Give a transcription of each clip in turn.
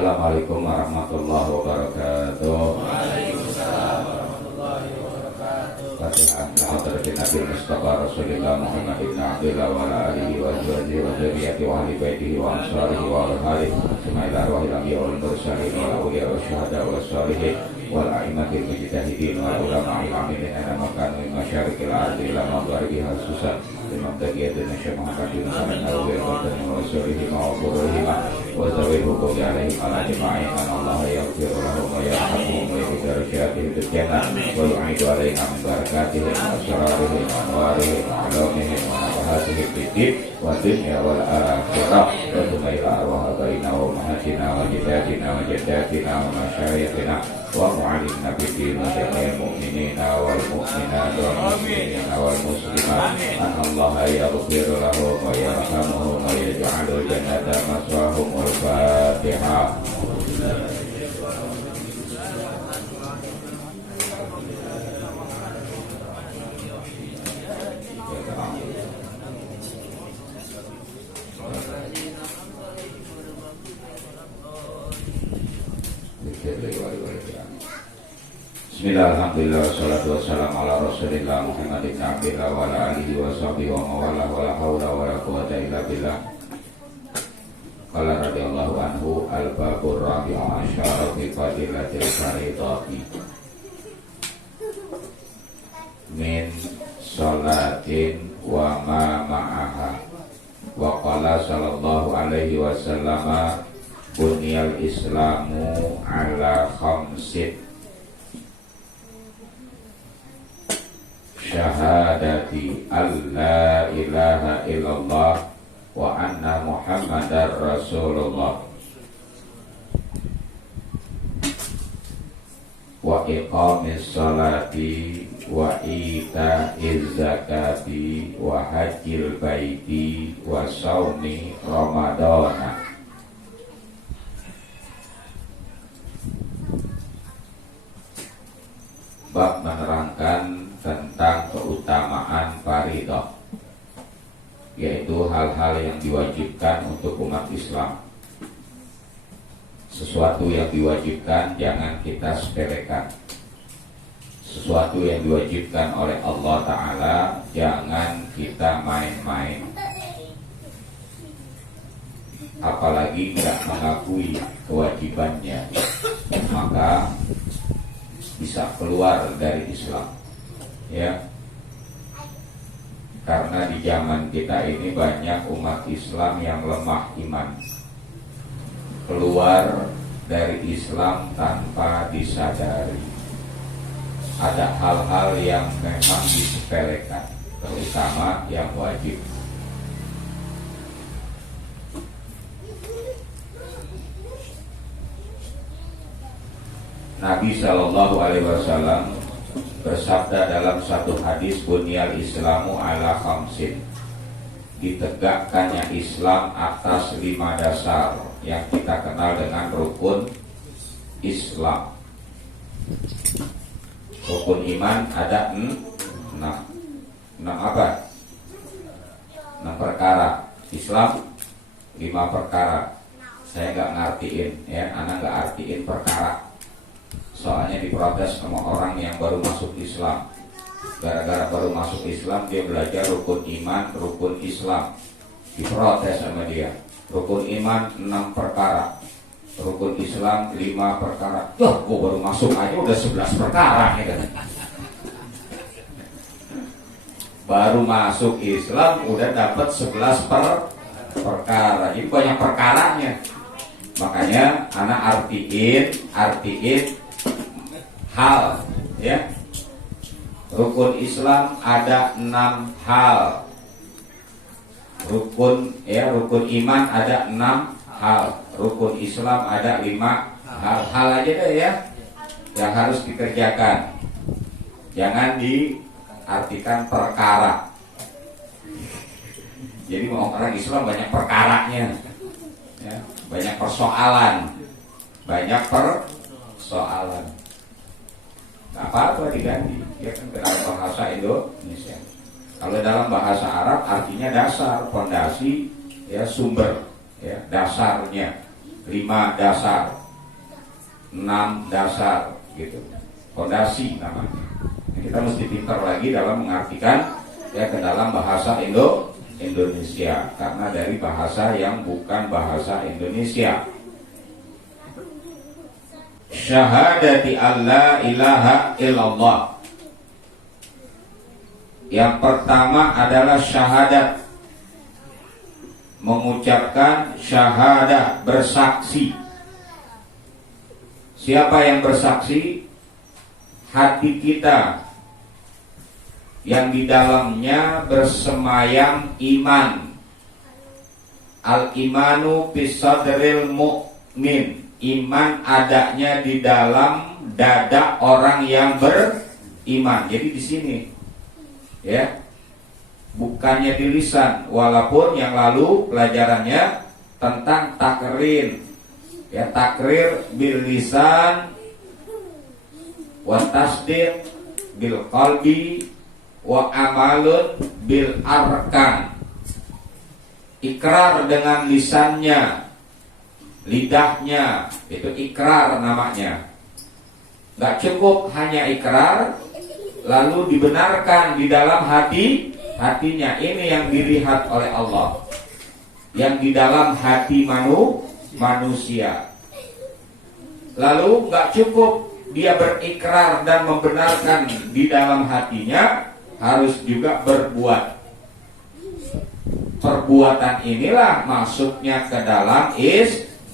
Assalamualaikum warahmatullahi wabarakatuh. Waalaikumsalam warahmatullahi wabarakatuh. Fatihah. Nabi Mustafa Rasulullah Muhammad ibn Abdillah wa ala alihi wa sahbihi wa dzurriyyati wa ahli baitihi wa ansarihi wa al-hali Bismillah wa al-anbiya wal mursalin wal awliya wa syuhada wa salihin wal a'immatil mujtahidin wal ulama'il amilin ana makanu min masyariqil ardi ila magharibiha susan Imam Taqiyuddin Syekh Muhammad bin Muhammad Nawawi wa rasulihi wa qurrihi wa zawil hukum alaihim ala jima'in Allah yaghfir lahum wa yarhamhum wa yaghfir syatihim fil jannah wa yu'idu alaihim min barakatihi wa asrarihim wa anwarihim wa ulumihim wa nafahatihim fid din wa dunya wal akhirah wa tumaila arwah abaina wa ummahatina wa jaddatina wa jaddatina wa masyayikhina wa mu'allimna bid din wa jami'il mu'minina wal mu'minat wal muslimina wal muslimat Allah yaghfir lahum wa yarhamhum wa yaj'alul jannata maswahum wal Fatihah. Bismillah, alhamdulillah, wassalatu wassalamu ala rasulillah Muhammad ibn Abdillah wa ala alihi wa sahbihi wa mawala wa la hawla wa la quwwata illa billah. Qala radhiyallahu anhu al-babur rabi'u asyara fi fadilatil faridati min sholatin wa ma ma'aha wa qala sallallahu alaihi wasallama bunyal islamu ala khamsin syahadati alla ilaha illallah wa anna muhammadar rasulullah wa iqamis salati wa ita'iz zakati wa hajjil baiti wa saumi ramadana. Bab menerangkan tentang keutamaan faridah, yaitu hal-hal yang diwajibkan untuk umat Islam. Sesuatu yang diwajibkan jangan kita sepelekan. Sesuatu yang diwajibkan oleh Allah Ta'ala jangan kita main-main, apalagi tidak mengakui kewajibannya, maka bisa keluar dari Islam. Ya, karena di zaman kita ini banyak umat Islam yang lemah iman, keluar dari Islam tanpa disadari. Ada hal-hal yang memang disepelekan, terutama yang wajib. Nabi Shallallahu Alaihi Wasallam bersabda dalam satu hadis, bunyal islamu ala khamsin, ditegakkannya Islam atas 5 dasar yang kita kenal dengan rukun Islam. Rukun iman ada 6 apa? 6 perkara. Islam 5 perkara. Saya nggak ngartiin ya, anak nggak artiin perkara. Soalnya diprotes sama orang yang baru masuk Islam. Gara-gara baru masuk Islam dia belajar rukun iman, rukun Islam. Diprotes sama dia. Rukun iman 6 perkara, rukun Islam 5 perkara. Wah, gua baru masuk aja udah 11 perkara ya kan? Baru masuk Islam udah dapat 11 perkara. Jadi banyak perkaranya. Makanya anak artiin hal ya. Rukun Islam ada 6 hal. Rukun iman ada 6 hal. Rukun Islam ada 5 hal. Hal aja deh ya yang harus dikerjakan. Jangan diartikan perkara. Jadi mau orang Islam banyak perkaranya ya, banyak persoalan. Nah, apa-apa diganti ya kan, dalam bahasa Indonesia. Kalau dalam bahasa Arab artinya dasar, fondasi ya, sumber ya, dasarnya. 5 dasar, 6 dasar gitu. Fondasi namanya. Kita mesti pintar lagi dalam mengartikan ya ke dalam bahasa Indonesia, karena dari bahasa yang bukan bahasa Indonesia. Syahadati alla ilaha illallah. Yang pertama adalah syahadat, mengucapkan syahadat, bersaksi. Siapa yang bersaksi? Hati kita yang di dalamnya bersemayam iman. Al-imanu bisadril mu'min. Iman adanya di dalam dada orang yang beriman. Jadi di sini ya, bukannya di lisan, walaupun yang lalu pelajarannya tentang takrir. Ya, takrir bil lisan wa tasdiq bil qalbi wa amalun bil arkan. Ikrar dengan lisannya, lidahnya, itu ikrar namanya. Gak cukup hanya ikrar lalu dibenarkan di dalam hatinya. Ini yang dilihat oleh Allah, yang di dalam hati manusia. Lalu gak cukup dia berikrar dan membenarkan di dalam hatinya, harus juga berbuat. Perbuatan inilah masuknya ke dalam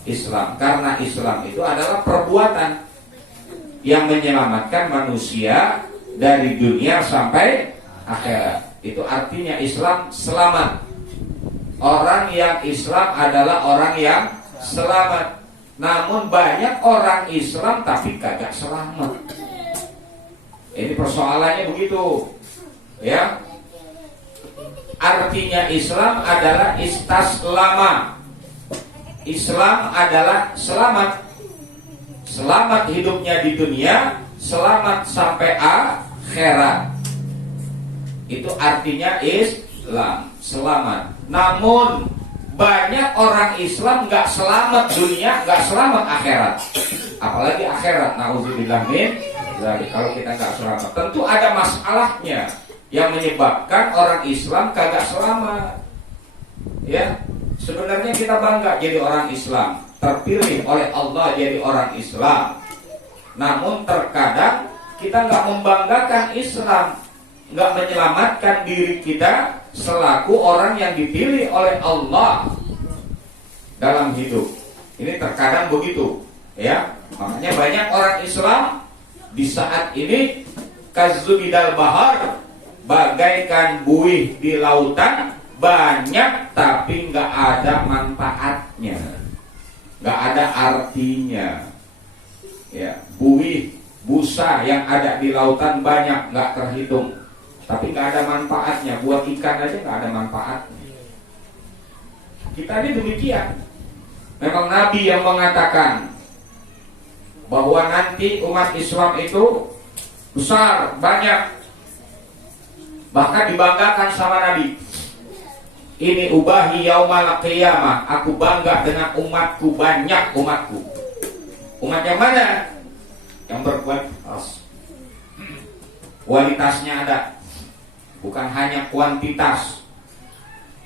Islam. Karena Islam itu adalah perbuatan yang menyelamatkan manusia dari dunia sampai akhirat. Itu artinya Islam selamat. Orang yang Islam adalah orang yang selamat. Namun banyak orang Islam tapi kagak selamat. Ini persoalannya begitu. Ya. Artinya Islam adalah istaslama. Islam adalah selamat. Selamat hidupnya di dunia, selamat sampai akhirat. Itu artinya Islam, selamat. Namun banyak orang Islam gak selamat dunia, gak selamat akhirat. Apalagi akhirat, na'udzubillah min dzalik. Kalau kita gak selamat, tentu ada masalahnya yang menyebabkan orang Islam kagak selamat. Ya, sebenarnya kita bangga jadi orang Islam, terpilih oleh Allah jadi orang Islam. Namun terkadang kita gak membanggakan Islam, gak menyelamatkan diri kita selaku orang yang dipilih oleh Allah dalam hidup. Ini terkadang begitu, ya. Makanya banyak orang Islam di saat ini kazubidal bahar, bagaikan buih di lautan, banyak tapi nggak ada manfaatnya, nggak ada artinya. Ya, buih busa yang ada di lautan banyak, nggak terhitung, tapi nggak ada manfaatnya. Buat ikan aja nggak ada manfaatnya. Kita ini demikian. Memang Nabi yang mengatakan bahwa nanti umat Islam itu besar, banyak, bahkan dibanggakan sama Nabi. Ini ubahi yaumal qiyamah, aku bangga dengan umatku, banyak umatku. Umat yang mana? Yang berkualitas. Kualitasnya ada, bukan hanya kuantitas.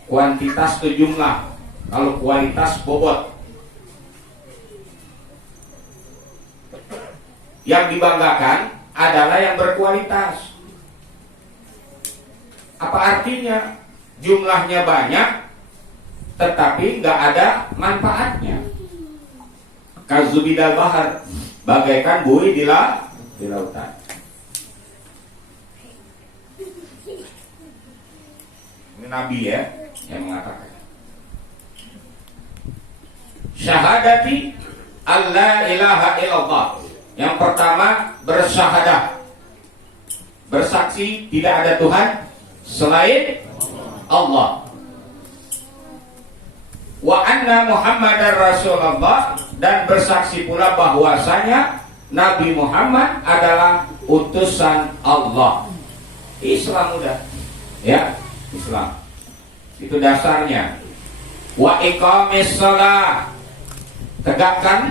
Kuantitas itu jumlah, kalau kualitas bobot. Yang dibanggakan adalah yang berkualitas. Apa artinya? Jumlahnya banyak, tetapi nggak ada manfaatnya. Kazubidal bahar, bagaikan buih di lautan. Ini Nabi ya yang mengatakan. Syahadati alla ilaha illallah. Yang pertama bersyahadah, bersaksi tidak ada Tuhan selain Allah. Wa anna Muhammadar Rasulullah, dan bersaksi pula bahwasanya Nabi Muhammad adalah utusan Allah. Islam udah, ya, Islam. Itu dasarnya. Wa iqamis shalah, tegakkan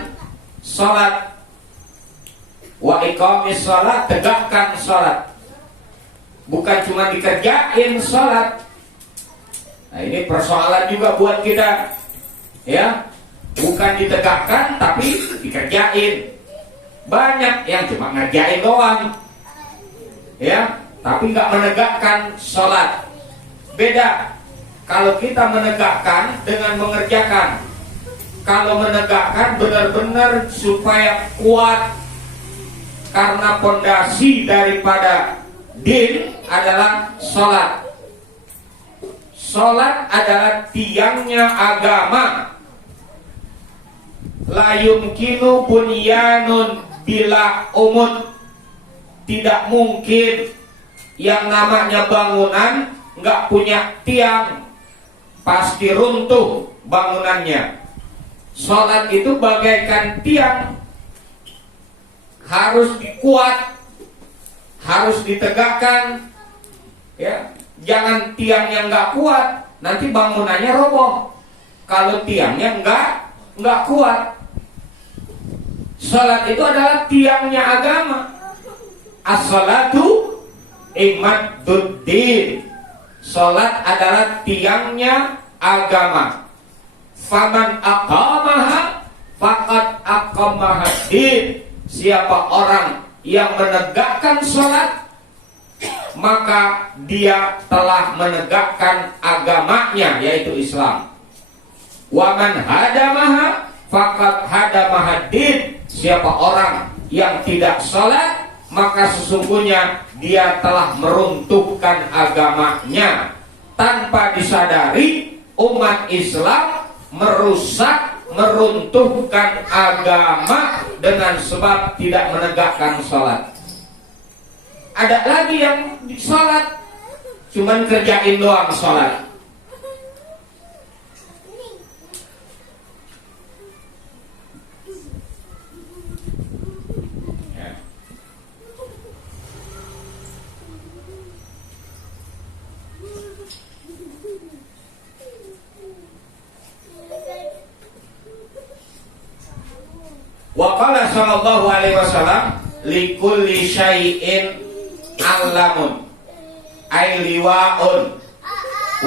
salat. Wa iqamis salat, tegakkan salat. Bukan cuma dikerjain salat. Nah, ini persoalan juga buat kita. Ya, bukan ditegakkan tapi dikerjain. Banyak yang cuma ngerjain doang. Ya, tapi nggak menegakkan salat. Beda. Kalau kita menegakkan dengan mengerjakan. Kalau menegakkan benar-benar supaya kuat. Karena pondasi daripada din adalah salat. Salat adalah tiangnya agama. La yumkinu bunyanun bila umud. Tidak mungkin yang namanya bangunan nggak punya tiang, pasti runtuh bangunannya. Salat itu bagaikan tiang, harus kuat, harus ditegakkan. Ya, jangan tiang yang nggak kuat, nanti bangunannya roboh. Kalau tiangnya nggak kuat. Salat itu adalah tiangnya agama. As-salatu imaduddin. Salat adalah tiangnya agama. Faman aqamaha faqad aqamaha din. Siapa orang yang menegakkan salat, maka dia telah menegakkan agamanya, yaitu Islam. Wa man hadamaha faqad hadamaha din. Siapa orang yang tidak salat, maka sesungguhnya dia telah meruntuhkan agamanya. Tanpa disadari, umat Islam merusak, meruntuhkan agama dengan sebab tidak menegakkan salat. Ada lagi yang salat cuman kerjain doang salat. Wa qala sallallahu alaihi wasallam likulli syai'in alamun ay liwaun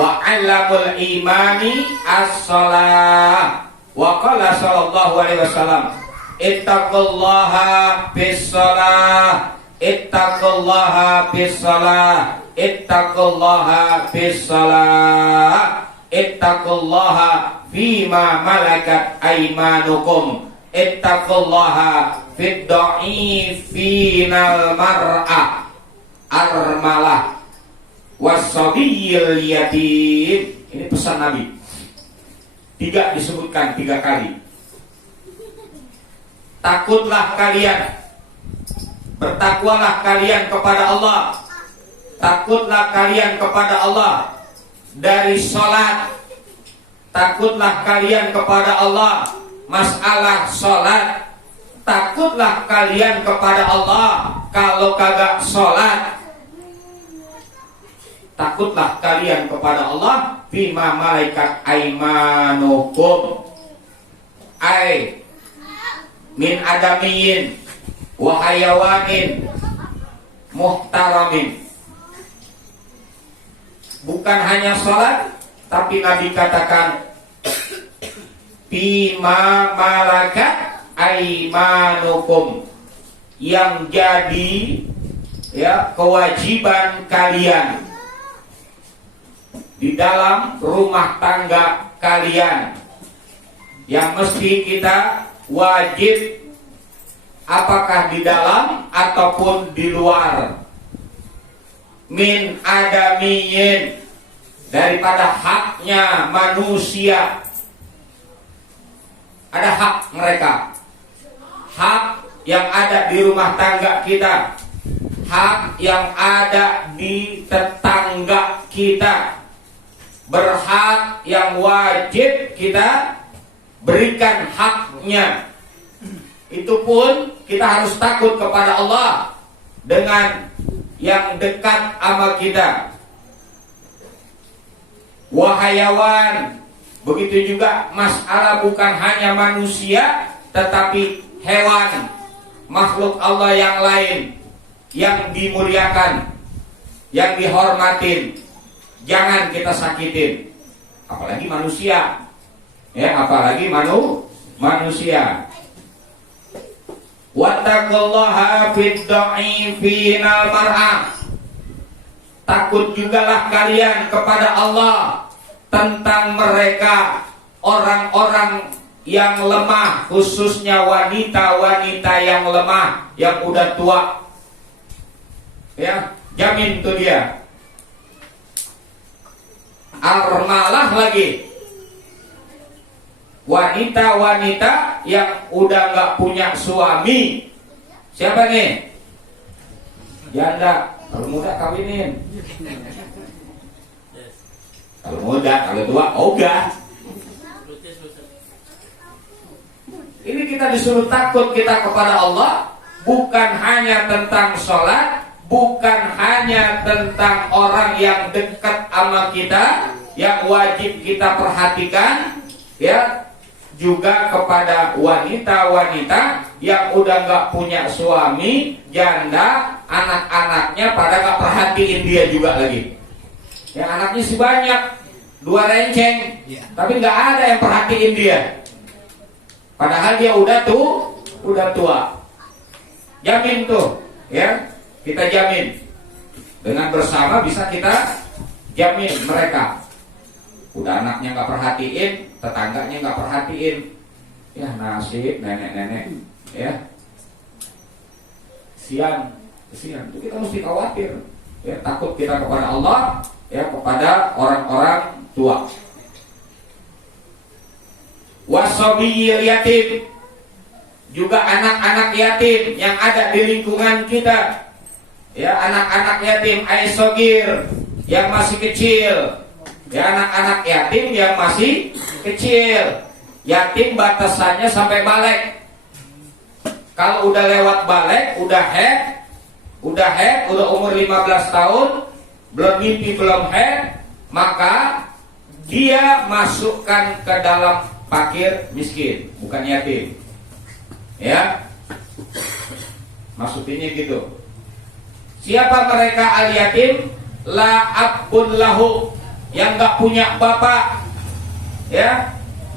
wa alamul imani as-salah. Wa qala sallallahu alaihi wasallam ittaqullaha bis-salah, ittaqullaha bis-salah, ittaqullaha bis-salah, ittaqullaha fima malakat aymanukum, ittaqullaha fid dha'ifinal mar'ah armalah wasabiyil yatim. Ini pesan Nabi. Disebutkan 3 kali. Takutlah kalian, bertakwalah kalian kepada Allah. Takutlah kalian kepada Allah dari salat. Takutlah kalian kepada Allah masalah salat. Takutlah kalian kepada Allah kalau kagak salat. Takutlah kalian kepada Allah bima malaikat aimanukum ay min adamiyin wa hayawanin muhtaramin. Bukan hanya salat, tapi Nabi katakan bima malakat aimanukum, yang jadi ya kewajiban kalian di dalam rumah tangga kalian, yang mesti kita wajib, apakah di dalam ataupun di luar. Min adamiyin, daripada haknya manusia. Ada hak mereka, hak yang ada di rumah tangga kita, hak yang ada di tetangga kita, berhak yang wajib kita berikan haknya. Itu pun kita harus takut kepada Allah dengan yang dekat sama kita. Wahayawan, Begitu juga masalah bukan hanya manusia, tetapi hewan, makhluk Allah yang lain yang dimuliakan, yang dihormatin, jangan kita sakitin. Apalagi manusia, ya, apalagi manusia. Wattaqullaha fid dha'ifina mar'ah. Takut jugalah kalian kepada Allah tentang mereka, orang-orang yang lemah, khususnya wanita-wanita yang lemah, yang udah tua. Ya, jamin tuh dia. Armalah lagi. Wanita-wanita yang udah nggak punya suami. Siapa nih? Janda. Kalau muda kawinin. Kalau muda, kalau tua, ogah. Ini kita disuruh takut kita kepada Allah, bukan hanya tentang sholat, bukan hanya tentang orang yang dekat sama kita, yang wajib kita perhatikan, ya, juga kepada wanita-wanita yang udah nggak punya suami, janda, anak-anaknya pada nggak perhatiin dia juga lagi. Yang anaknya sih banyak, 2 renceng, tapi nggak ada yang perhatiin dia. Padahal dia udah tua. Jamin tuh, ya, kita jamin. Dengan bersama bisa kita jamin mereka. Udah anaknya nggak perhatiin, tetangganya nggak perhatiin, ya nasib nenek-nenek, ya, kesian itu kita mesti khawatir, ya, takut kita kepada Allah, ya, kepada orang-orang tua. Wasobiyil yatim, juga anak-anak yatim yang ada di lingkungan kita, ya, anak-anak yatim aisogir yang masih kecil. Ya, anak-anak yatim yang masih kecil. Yatim batasannya sampai balik. Kalau udah lewat balik, udah head, udah umur 15 tahun, belum mimpi, belum head, maka dia masukkan ke dalam fakir miskin, bukan yatim. Ya, maksudnya gitu. Siapa mereka al-yatim? La abun lahu, yang gak punya bapak, ya,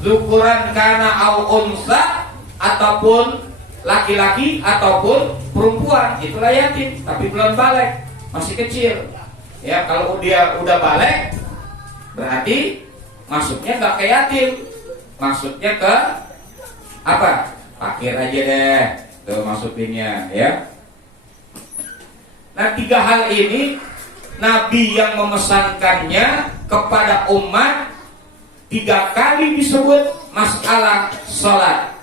zukuran kana au unsa, ataupun laki-laki ataupun perempuan, itulah yatim, tapi belum balik, masih kecil. Ya, kalau dia udah balik, berarti masuknya gak ke yatim, masuknya ke apa? Fakir aja deh, tuh masukinnya, ya. Nah, 3 hal ini Nabi yang memesankannya kepada umat 3 kali disebut masalah sholat,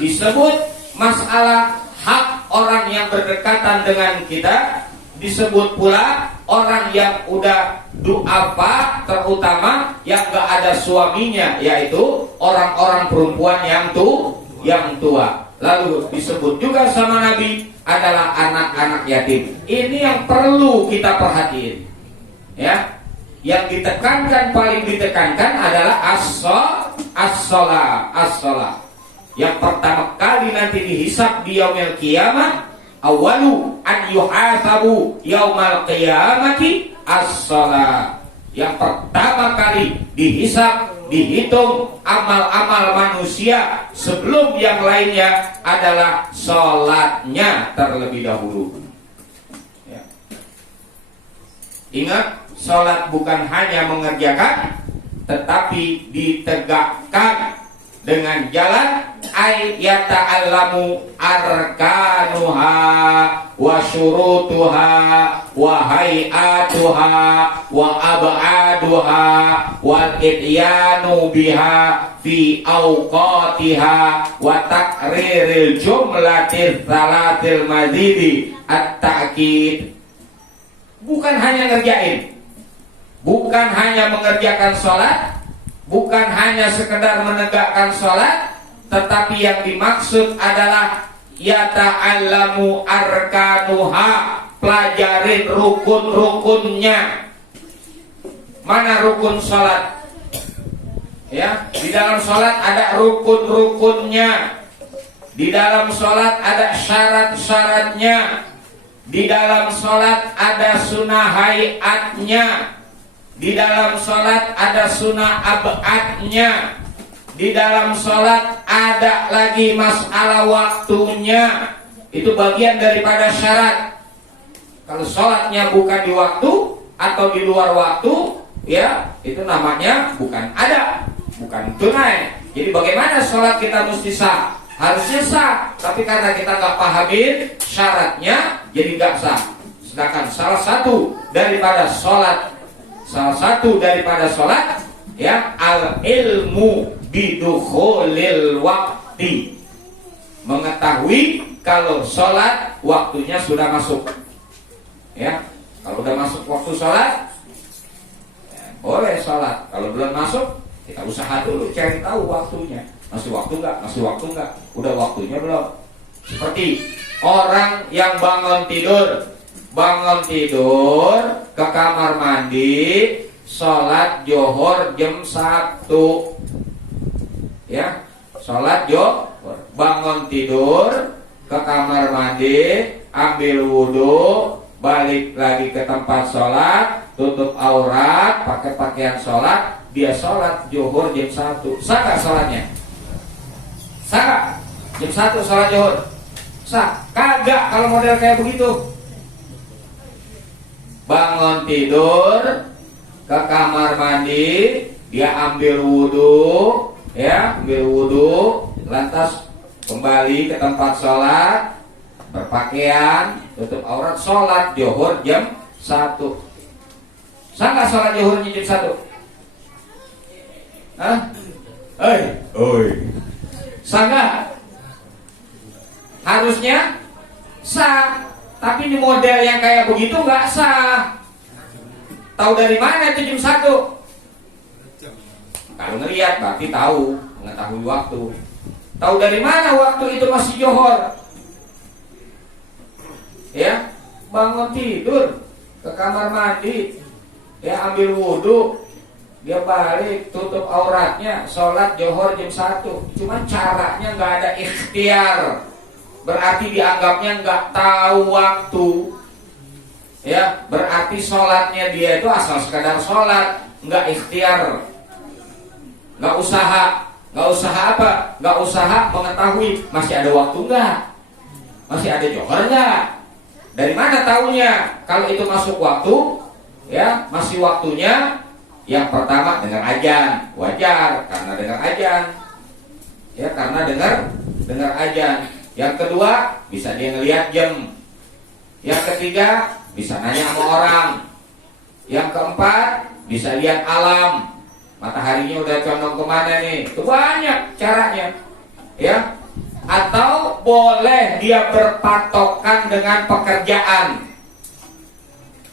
disebut masalah hak orang yang berdekatan dengan kita, disebut pula orang yang udah du'afa, terutama yang gak ada suaminya, yaitu orang-orang perempuan yang tua. Lalu disebut juga sama Nabi adalah anak-anak yatim. Ini yang perlu kita perhatiin, ya. Yang ditekankan, paling ditekankan adalah as-sholat. Yang pertama kali nanti dihisab di yaumil qiyamah, awalu an yuhasabu yaumal qiyamati as-sholat. Yang pertama kali dihisab, dihitung amal-amal manusia sebelum yang lainnya adalah sholatnya terlebih dahulu, ya. Ingat, sholat bukan hanya mengerjakan, tetapi ditegakkan dengan jalan yata'allamu arkanuha wa syurutuha wa hay'atuha wa ab'aduha wal ityanu biha fi awqatiha wa takriril jumlatil salatil mazidi at-ta'kid. Bukan hanya ngerjain, bukan hanya mengerjakan sholat, bukan hanya sekedar menegakkan sholat, tetapi yang dimaksud adalah yata'allamu arkanuha, pelajarin rukun-rukunnya. Mana rukun sholat? Ya, di dalam sholat ada rukun-rukunnya. Di dalam sholat ada syarat-syaratnya. Di dalam sholat ada sunnah hayatnya. Di dalam sholat ada sunnah abadnya. Di dalam sholat ada lagi masalah waktunya. Itu bagian daripada syarat. Kalau sholatnya bukan di waktu atau di luar waktu, ya itu namanya bukan ada, bukan tunai. Jadi bagaimana sholat kita mesti sah? Harusnya sah, tapi karena kita nggak pahamin syaratnya, jadi nggak sah. Sedangkan salah satu daripada sholat, ya al ilmu bidukhulil waqti, mengetahui kalau sholat waktunya sudah masuk. Ya, kalau udah masuk waktu sholat, ya, boleh sholat. Kalau belum masuk, kita usaha dulu cari tahu waktunya. Masih waktu nggak? Masih waktu nggak? Udah waktunya belum? Seperti orang yang bangun tidur ke kamar mandi, sholat johor jam 1. Ya, sholat johor, bangun tidur ke kamar mandi, ambil wudhu, balik lagi ke tempat sholat, tutup aurat, pakai pakaian sholat, dia sholat johor jam 1. Sah gak sholatnya? Sah gak? Jam 1 sholat johor? Sah? Kagak kalau model kayak begitu. Bangun tidur ke kamar mandi, dia ambil wudhu, lantas kembali ke tempat sholat, berpakaian, tutup aurat, sholat johor jam 1. Sah nggak sholat johornya jam 1? Hah? Sah nggak? Harusnya sah, tapi di model yang kayak begitu nggak sah. Tahu dari mana itu jam 1? Kalau ngelihat berarti tahu, mengetahui waktu. Tahu dari mana waktu itu masih johor? Ya, bangun tidur ke kamar mandi, ya ambil wudhu, dia balik tutup auratnya, sholat johor jam 1. Cuman caranya nggak ada ikhtiar, berarti dianggapnya nggak tahu waktu. Ya, berarti sholatnya dia itu asal sekadar sholat, nggak ikhtiar, nggak usaha apa? Nggak usaha mengetahui masih ada waktu nggak, masih ada johor nggak. Dari mana tahunya kalau itu masuk waktu? Ya, masih waktunya. Yang pertama dengar azan, wajar karena dengar azan. Ya, karena dengar azan. Yang kedua, bisa dia ngelihat jam. Yang ketiga, bisa nanya sama orang. Yang keempat, bisa lihat alam. Mataharinya udah condong kemana nih? Itu banyak caranya. Ya, atau boleh dia berpatokan dengan pekerjaan.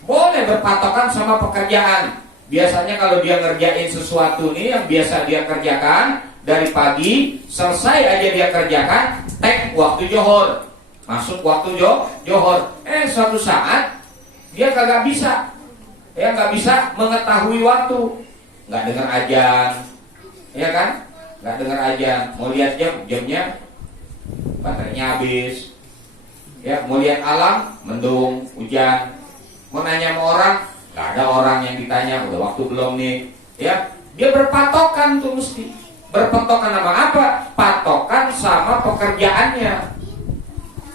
Boleh berpatokan sama pekerjaan. Biasanya kalau dia ngerjain sesuatu nih yang biasa dia kerjakan dari pagi, selesai aja dia kerjakan, tek waktu johor, masuk waktu johor. Suatu saat dia kagak bisa, ya nggak bisa mengetahui waktu, nggak dengar azan, ya kan? Nggak dengar azan, mau lihat jamnya baterainya habis. Ya, mau lihat alam, mendung, hujan. Mau nanya sama orang, nggak ada orang yang ditanya, udah waktu belum nih. Ya, dia berpatokan tuh mesti. Berpatokan sama apa? Patokan sama pekerjaannya.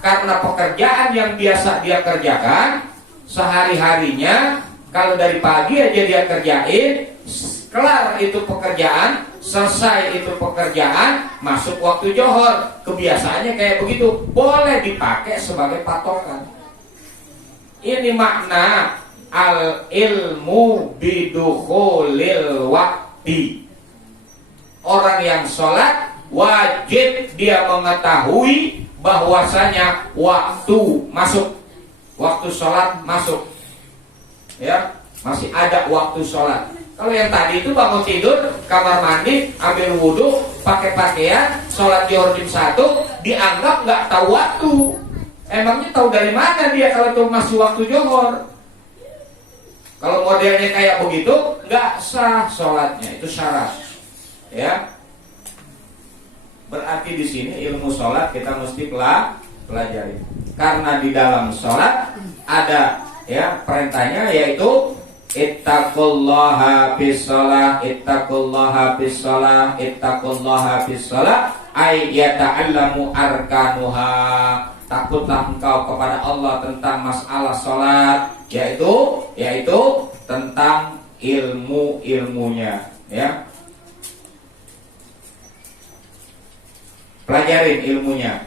Karena pekerjaan yang biasa dia kerjakan sehari-harinya, kalau dari pagi aja dia kerjain, kelar itu pekerjaan, selesai itu pekerjaan, masuk waktu johor. Kebiasaannya kayak begitu, boleh dipakai sebagai patokan. Ini makna al ilmu bidukhulil waqti. Orang yang sholat wajib dia mengetahui bahwasanya waktu masuk, waktu sholat masuk. Ya, masih ada waktu sholat. Kalau yang tadi itu bangun tidur, kamar mandi, ambil wudhu, pakai pakaian, sholat johor jam 1, dianggap nggak tahu waktu. Emangnya tahu dari mana dia kalau itu masih waktu johor? Kalau modelnya kayak begitu, nggak sah sholatnya, itu syarat. ya. Berarti di sini ilmu sholat kita mesti pelajari. Karena di dalam sholat ada ya perintahnya, yaitu ittaqullaha fis shalah, ittaqullaha fis shalah, ittaqullaha fis shalah, ay yata'allamu arkanuha. Takutlah engkau kepada Allah tentang masalah sholat, yaitu tentang ilmunya, ya. Pelajarin ilmunya,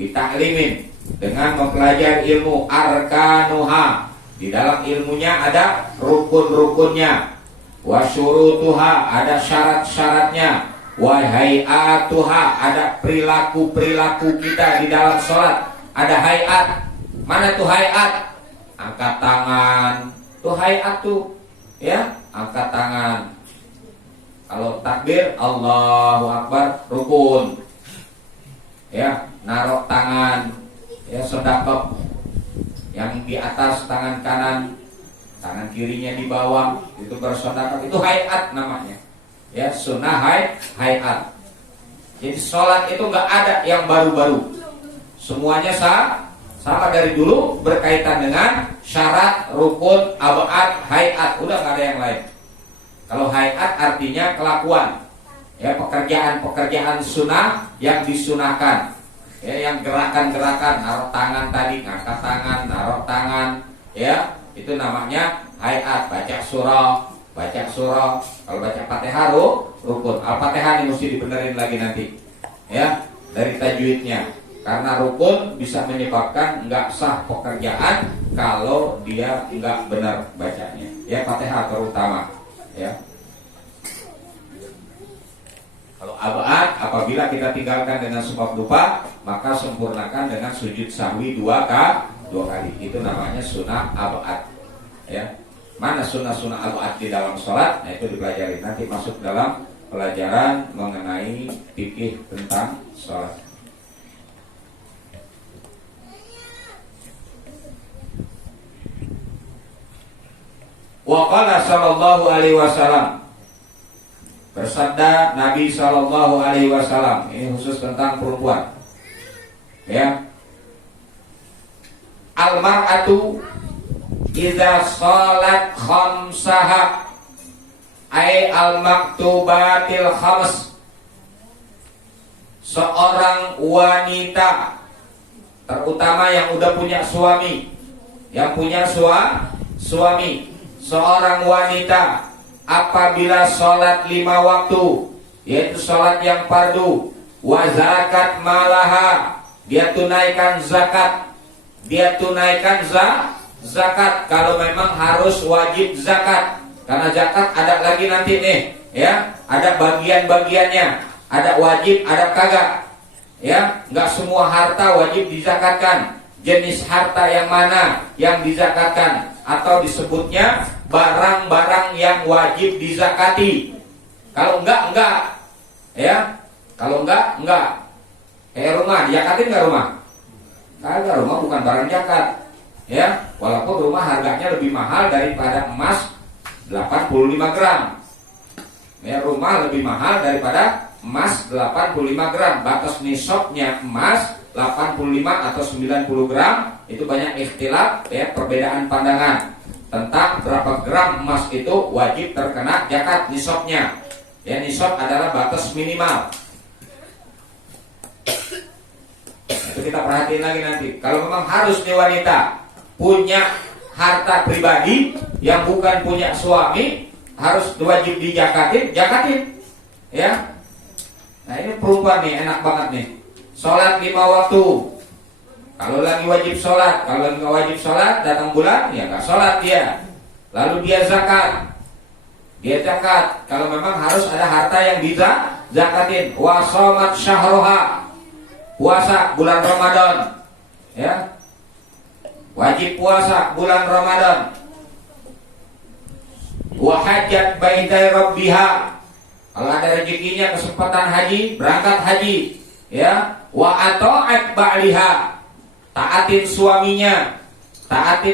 ditaklimin dengan mempelajari ilmu arkanuha. Di dalam ilmunya ada rukun-rukunnya, wa syurutuha, ada syarat-syaratnya, wa hayatuha, ada perilaku-perilaku kita di dalam sholat. Ada hayat. Mana tuh hayat? Angkat tangan. Tuh hayat tuh, ya, angkat tangan. Kalau takbir Allahu Akbar, rukun. Ya, naruh tangan, ya, sedekap. Yang di atas tangan kanan, tangan kirinya di bawah, itu bersedekap. Itu hayat namanya. Ya, sunnah hayat. Jadi sholat itu nggak ada yang baru-baru. Semuanya sama dari dulu, berkaitan dengan syarat, rukun, abad, hayat. Udah nggak ada yang lain. Kalau hayat artinya kelakuan, ya, pekerjaan sunnah yang disunahkan, ya, yang gerakan-gerakan, naruh tangan tadi, ngangkat tangan, naruh tangan, ya, itu namanya hayat. Baca surah. Kalau baca Fatihah rukun. Al-Fatihah ini mesti dibenerin lagi nanti, ya, dari tajwidnya. Karena rukun bisa menyebabkan nggak sah pekerjaan kalau dia nggak benar bacanya. Ya, Fatihah terutama, ya. Kalau abad, apabila kita tinggalkan dengan sebab lupa, maka sempurnakan dengan sujud sahwi dua kali. Itu namanya sunnah abad, ya. Mana sunnah abad di dalam sholat? Nah, itu dipelajari. Nanti masuk dalam pelajaran mengenai fikih tentang sholat. Wa qala sallallahu alaihi wasallam, bersabda Nabi sallallahu alaihi wasallam, ini khusus tentang perempuan, ya. Al-mar'atu idza shalat khamsaha, ay al-maktubatil khams. Seorang wanita, terutama yang udah punya suami, seorang wanita apabila sholat 5 waktu, yaitu sholat yang fardu, wa zakat malaha, dia tunaikan zakat, zakat kalau memang harus wajib zakat. Karena zakat ada lagi nanti nih, ya, ada bagian-bagiannya, ada wajib, ada kagak, ya. Nggak semua harta wajib dizakatkan. Jenis harta yang mana yang dizakatkan, atau disebutnya barang-barang yang wajib dizakati. Kalau enggak, ya. Kalau enggak. Kayak rumah, dizakatin nggak rumah? Kagak, rumah bukan barang zakat, ya. Walaupun rumah harganya lebih mahal daripada emas 85 gram. Ya, rumah lebih mahal daripada emas 85 gram. Batas nisabnya emas 85 atau 90 gram, itu banyak ikhtilaf, ya, perbedaan pandangan tentang berapa gram emas itu wajib terkena zakat nisabnya. Ya, nisab adalah batas minimal. Itu kita perhatiin lagi nanti. Kalau memang harus nih wanita punya harta pribadi yang bukan punya suami, harus wajib dijakatin, ya. Nah, ini perempuan nih enak banget nih. Sholat 5 waktu. Kalau lagi wajib sholat, kalau lagi nggak wajib sholat, datang bulan, ya nggak sholat dia. Lalu dia zakat. Kalau memang harus ada harta yang bisa zakatin. Wa sholat syahroha, puasa bulan Ramadan, ya. Wajib puasa bulan Ramadan. Wa hajjat baitai rabbiha, kalau ada rezekinya kesempatan haji, berangkat haji, ya. Wa ata'at ba'liha, taatin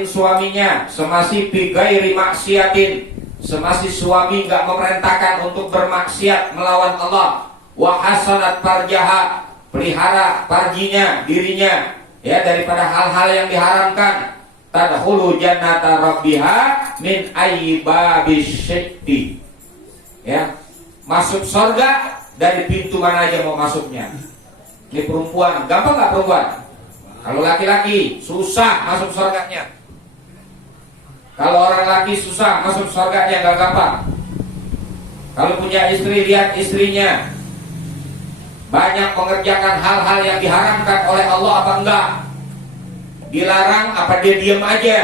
suaminya semasih bi ghairi maksiatin, Semasi suami nggak memerintahkan untuk bermaksiat melawan Allah, wa hasanat farjaha, pelihara farjinya, dirinya, ya, daripada hal-hal yang diharamkan, tadkhulu jannata rabbiha min ayyi babis syi'ti, ya, masuk surga dari pintu mana aja mau masuknya. Ini perempuan, gampang nggak perempuan? Kalau laki-laki susah masuk surganya. Kalau orang laki susah masuk surganya, nggak gampang. Kalau punya istri, lihat istrinya banyak mengerjakan hal-hal yang diharamkan oleh Allah apa enggak? Dilarang apa dia diam aja?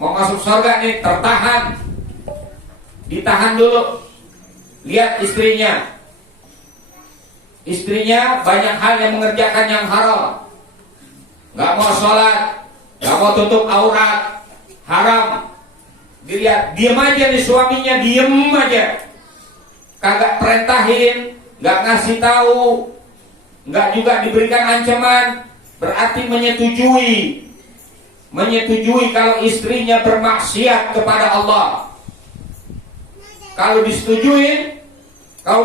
Mau masuk surga nih, tertahan, ditahan dulu. Lihat istrinya, istrinya banyak hal yang mengerjakan yang haram, nggak mau sholat, nggak mau tutup aurat, haram. Dilihat, diam aja nih suaminya, diem aja, kagak perintahin, nggak ngasih tahu, nggak juga diberikan ancaman, berarti menyetujui kalau istrinya bermaksiat kepada Allah. Kalau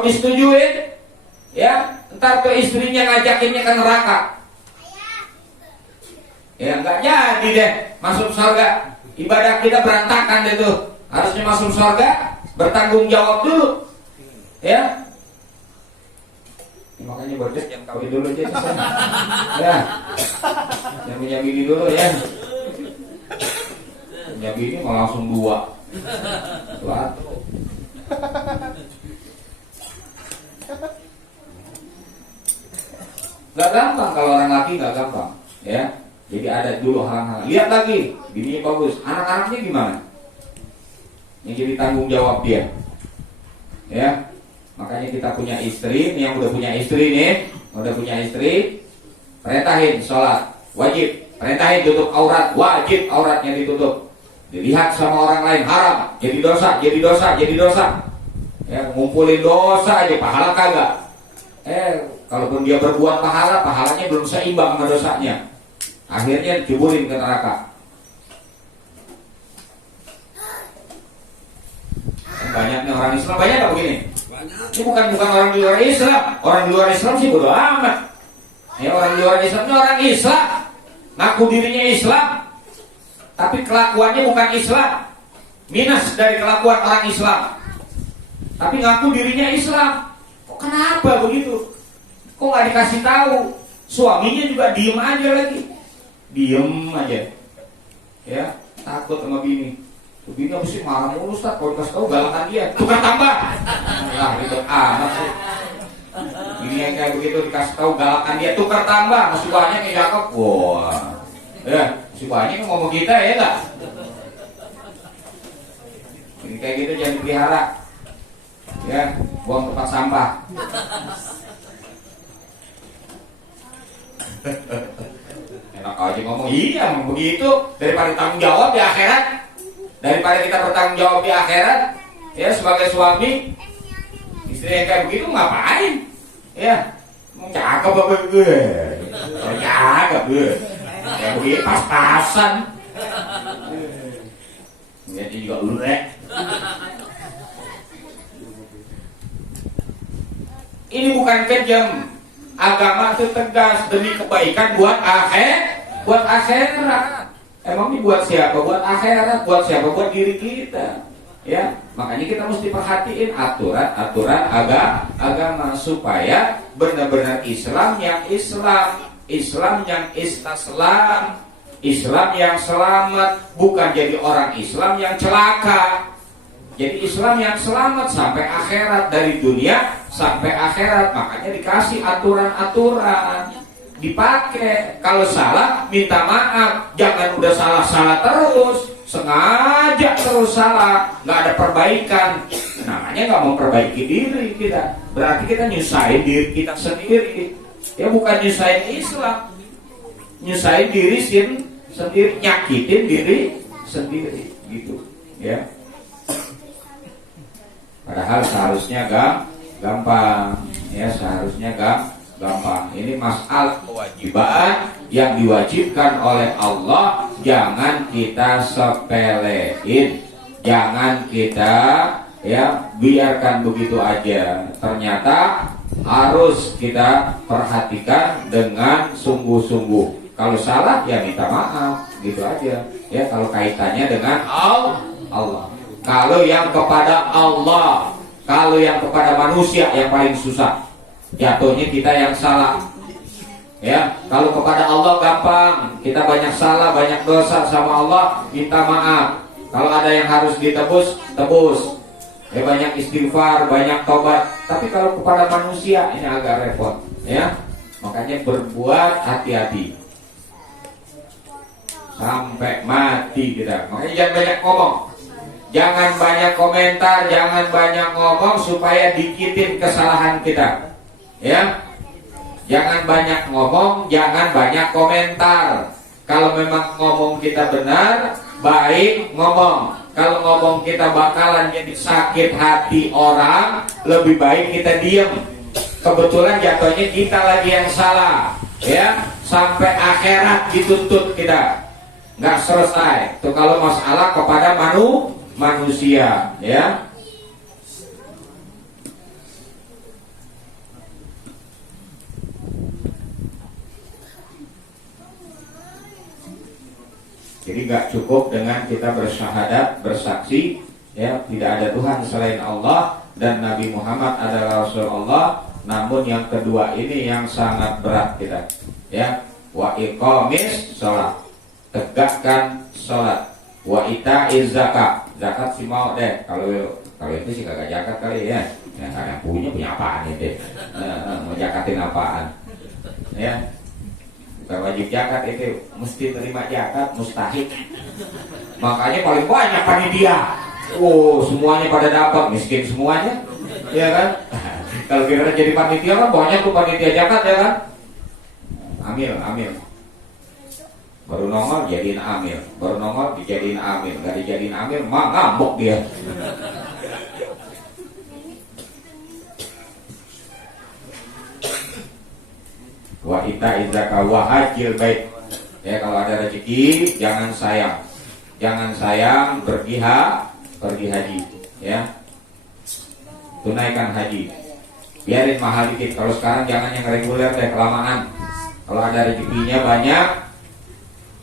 disetujuin, ya, ntar ke istrinya ngajakinnya ke neraka, ya nggak jadi deh masuk surga. Ibadah kita berantakan deh tuh. Harusnya masuk surga bertanggung jawab dulu, ya. Makanya bocah yang kawin dulu aja, ya, yang punya bini dulu ya. Punya bini mau langsung 2. Gak gampang kalau orang laki, gak gampang, ya. Jadi ada dulu hal-hal. Lihat lagi, bininya bagus, anak-anaknya gimana? Yang jadi tanggung jawab dia, ya. Makanya kita punya istri, yang udah punya istri nih, perintahin sholat, wajib. Perintahin tutup aurat, wajib auratnya ditutup. Dilihat sama orang lain, haram, jadi dosa. Ya, ngumpulin dosa aja, pahala kagak. Kalaupun dia berbuat pahalanya belum seimbang sama dosanya. Akhirnya diceburin ke neraka. Banyaknya orang Islam, banyak gak begini? Ini bukan orang di luar Islam. Orang di luar Islam sih bodo amat. Ya, orang di luar Islam ini orang Islam, ngaku dirinya Islam, tapi kelakuannya bukan Islam. Minus dari kelakuan orang Islam, tapi ngaku dirinya Islam. Kok kenapa begitu? Kok nggak dikasih tahu? Suaminya juga diem aja lagi, ya, takut sama bini. Bini mesti marah mulu, Ustaz. Kalau dikasih tahu galakan dia, tukar tambah. Nah, gitu amat sih. Bini yang kayak begitu dikasih tahu galakan dia, tukar tambah. Masih banyak yang cakep. Wah, ya, masih banyak yang ngomong kita, ya nggak? Ini kayak gitu jangan dipelihara, ya, buang tempat sampah. Enak aja ngomong, iya memang begitu. Daripada tanggung jawab di akhirat, daripada kita bertanggung jawab di akhirat, ya, sebagai suami, istri yang kayak begitu ngapain? Ya, mau cakep apa gue? Cakep gue, kayak begitu pas-pasan. Jadi juga lurek. Ini bukan kejam. Agama itu tegas demi kebaikan buat akhirat. Emang ini buat siapa? Buat akhirat. Buat siapa? Buat diri kita. Ya, makanya kita mesti perhatiin aturan agama supaya benar-benar Islam yang Islam yang istaslam, Islam yang selamat, bukan jadi orang Islam yang celaka. Jadi Islam yang selamat sampai akhirat, dari dunia sampai akhirat. Makanya dikasih aturan-aturan, dipakai. Kalau salah minta maaf, jangan udah salah-salah terus, sengaja terus salah, nggak ada perbaikan. Namanya nggak memperbaiki diri kita, berarti kita nyusahin diri kita sendiri. Ya, bukan nyusahin Islam, nyusahin diri sendiri, nyakitin diri sendiri, gitu, ya. Padahal seharusnya gampang, ya, seharusnya gampang. Ini masalah kewajiban yang diwajibkan oleh Allah, jangan kita sepelein, jangan kita ya biarkan begitu aja. Ternyata harus kita perhatikan dengan sungguh-sungguh. Kalau salah ya minta maaf, gitu aja. Ya kalau kaitannya dengan Allah. Kalau yang kepada Allah, kalau yang kepada manusia yang paling susah. Jatuhnya kita yang salah. Ya, kalau kepada Allah gampang, kita banyak salah, banyak dosa sama Allah, minta maaf. Kalau ada yang harus ditebus, tebus. Ya banyak istighfar, banyak tobat. Tapi kalau kepada manusia ini agak repot, ya. Makanya berbuat hati-hati. Sampai mati kita. Makanya jangan banyak ngomong. Jangan banyak komentar, jangan banyak ngomong supaya dikitin kesalahan kita. Ya, jangan banyak ngomong, jangan banyak komentar. Kalau memang ngomong kita benar, baik ngomong. Kalau ngomong kita bakalan jadi sakit hati orang, lebih baik kita diam. Kebetulan jatuhnya kita lagi yang salah, ya. Sampai akhirat dituntut kita, nggak selesai. Itu kalau masalah kepada manusia, ya. Jadi gak cukup dengan kita bersyahadat, bersaksi, ya tidak ada Tuhan selain Allah dan Nabi Muhammad adalah Rasulullah. Namun yang kedua ini yang sangat berat kita, ya. Wa iqamis sholat, tegakkan sholat. Wa ita'iz zakat, zakat sih mau deh. Kalau itu sih kagak zakat kali ya. Ya karena punya apaan itu? Mau zakatin apaan? Ya. Wajib zakat itu mesti terima zakat, mustahil. Makanya paling banyak panitia. Oh, semuanya pada dapat, miskin semuanya. Ya kan? Kalau kira jadi panitia kan banyak tuh panitia zakat ya kan? Amil. Baru nongol jadiin amil, baru nongol dijadiin amil, gak dijadiin amil, mah ngambok dia. Wa ita'iz zakat wa hajjil bait. Ya kalau ada rezeki jangan sayang pergi haji, ya. Tunaikan haji. Biarin mahal dikit. Kalau sekarang jangan yang reguler deh, kelamaan. Kalau ada rezekinya banyak,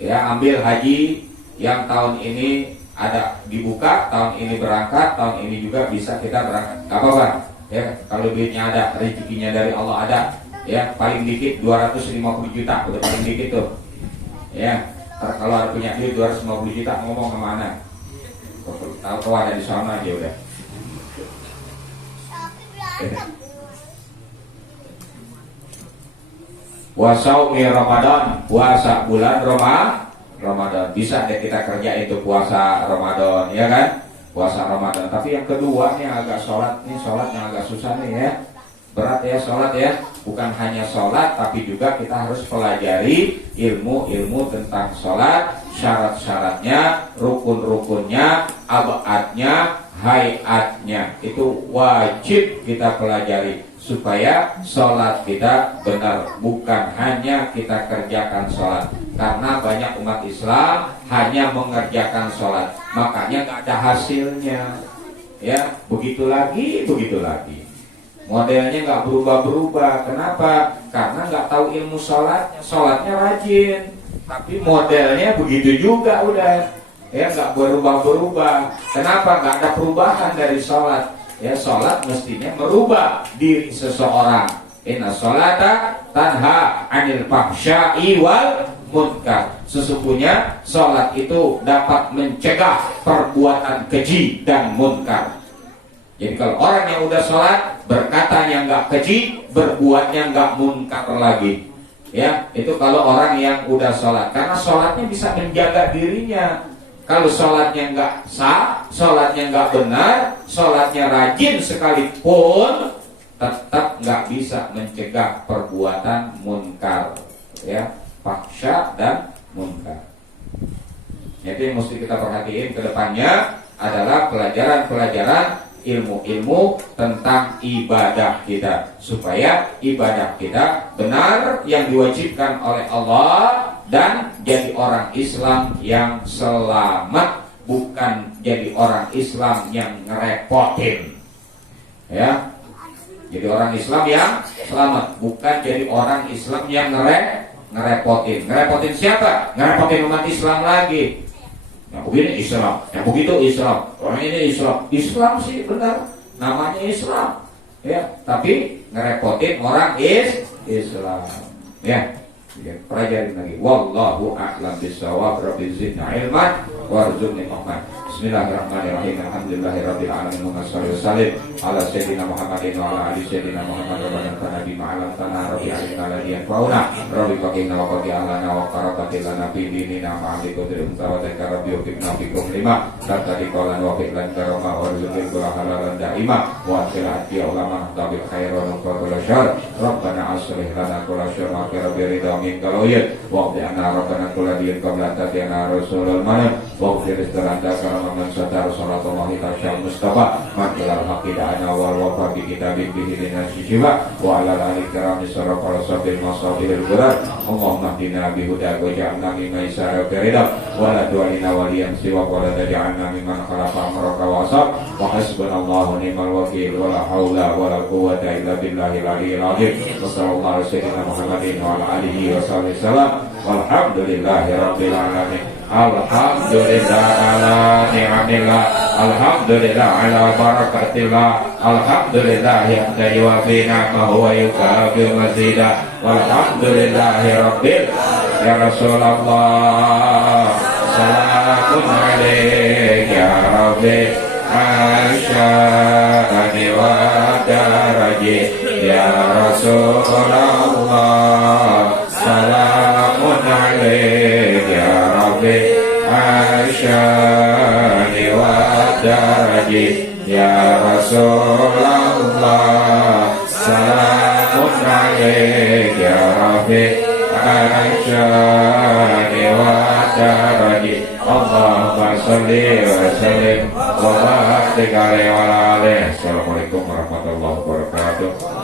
ya ambil haji yang tahun ini ada dibuka, tahun ini berangkat, tahun ini juga bisa kita berangkat. Gak apa-apa. Ya kalau duitnya ada, rezekinya dari Allah ada. Ya paling dikit 250 juta, udah paling dikit tuh. Ya kalau ada punya duit 250 juta ngomong kemana? Tahu ada di sana aja udah. Wasaumi Ramadan, puasa bulan Ramadan. Bisa deh kita kerja itu puasa Ramadan, ya kan? Puasa Ramadan. Tapi yang kedua nih agak sholat yang agak susah nih ya. Berat ya sholat ya. Bukan hanya sholat, tapi juga kita harus pelajari ilmu tentang sholat, syarat-syaratnya, rukun-rukunnya, abadnya, hayatnya. Itu wajib kita pelajari supaya sholat kita benar. Bukan hanya kita kerjakan sholat. Karena banyak umat Islam hanya mengerjakan sholat, makanya gak ada hasilnya. Ya, begitu lagi. Modelnya nggak berubah-berubah. Kenapa? Karena nggak tahu ilmu sholatnya rajin, tapi modelnya begitu juga udah. Ya nggak berubah-berubah. Kenapa? Nggak ada perubahan dari sholat. Ya sholat mestinya merubah diri seseorang. Inna sholata tanha anil fahsya'i wal munkar. Sesungguhnya sholat itu dapat mencegah perbuatan keji dan munkar. Jadi kalau orang yang udah sholat, berkatanya nggak keji, berbuatnya nggak munkar lagi. Ya, itu kalau orang yang udah sholat. Karena sholatnya bisa menjaga dirinya. Kalau sholatnya nggak sah, sholatnya nggak benar, sholatnya rajin sekalipun, tetap nggak bisa mencegah perbuatan munkar. Ya, fahsya dan munkar. Jadi yang mesti kita perhatiin ke depannya adalah pelajaran-pelajaran ilmu-ilmu tentang ibadah kita, supaya ibadah kita benar yang diwajibkan oleh Allah dan jadi orang Islam yang selamat, bukan jadi orang Islam yang ngerepotin. Ya, jadi orang Islam yang selamat, bukan jadi orang Islam yang ngerepotin. Ngerepotin siapa? Ngerepotin umat Islam lagi. Yang begini Islam, yang begitu Islam, orang ini Islam. Islam sih benar, namanya Islam. Ya, tapi ngerepotin orang Islam. Ya, pelajarin lagi. Wallahu a'lam bishawab. Rabbi zidna ilman warzuqni fahman. Bismillahirrahmanirrahim. Alhamdulillahirabbil alamin. Wassalatu wassalamu ala sayyidina Muhammadin wa ala ali sayyidina Muhammad wa ala nabi ma'alam tanah rabbi alimna ladiyan fauna rabbi faqina wa faqi ahlana wa qarabati lana fi dinina ma'ali qadri wa ta'ala rabbi wa qibna fikum lima tadi qalan wa fi'lan karama wa rizqil gula halalan da'ima wa akhirat ya ulama tabil khairan wa fadl syar rabbana aslih lana kulla syar wa rabbi ridha min kaloyat wa bi'ana rabbana kulla din qabla tadina rasulul manam wa firistalanda karama man sadar sallallahu ta'ala mustafa man ilal haqidana wal wafa bi kitabin bihi linasyiba wa ala al-kirami sarafal sabil masabil gurat Allahumma hdina bihuda wa ja'alna mimman isara firida wa la tu'alina waliyan siwa wa la taj'alna mimman khalafa amraka wa asab wa hasbunallahu ni'mal wakil wa la hawla wa la quwwata illa billahil aliyyil azim wa sallallahu alaihi sayyidina Muhammadin wa ala alihi wa sahbihi wasallam walhamdulillahi rabbil alamin. Alhamdulillah ala ni'matillah, alhamdulillah ala barakatillah, alhamdulillah yang tayyibina ma huwa yukafi mazida, walhamdulillahi rabbil ya Rasulullah salamun alaik ya rabbi asya'ani wa daraji ya Rasulullah salamun alaik ya rabbi asya'ani wa daraji ya Rasulullah salamun alaik ya rabbi asya'ani wa daraji Allahumma salli wa sallim wa barik alaihi wa alihi. Assalamualaikum warahmatullahi wabarakatuh.